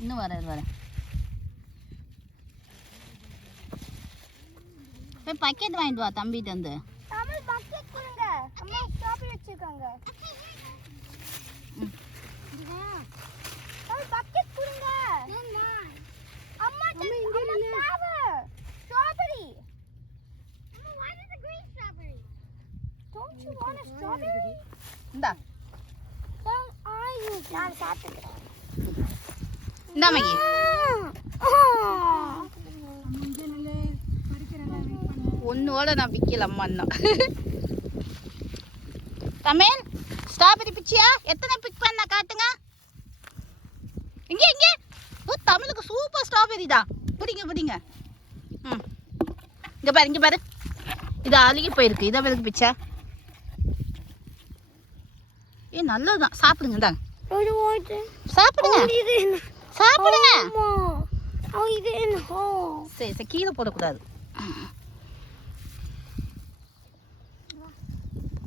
இன்னும் வரேன் போய் பக்கெட் வாங்கிட்டு வா தம்பிட்டு வந்து. பக்கெட் கொடுங்க. அம்மா ஸ்ட்ராபெரி வச்சிருக்காங்க. பக்கெட் கொடுங்க. அம்மா இங்க இல்ல. ஸ்ட்ராபெரி. அம்மா what is the green strawberry? Don't you want a strawberry? இந்தா. நான் சாப்பிடுறேன். இந்தா மகி. ஒன்னோட நான் பிக்கல அம்மா அண்ணா. தமிழ் ஸ்ட்ராபெரி பிச்சியா எத்தனை பிக் பண்ண காட்டுங்க. இங்கே தமிழுக்கு சூப்பர் ஸ்ட்ராபெரி தான். பிடிங்க இங்கே பாரு இது அழுகி போயிருக்கு. இதை எதுக்கு பிச்சா? நல்லதுதான். சாப்பிடுங்க தாங்க சாப்பிடுங்க. சரி கீழே போடக்கூடாது.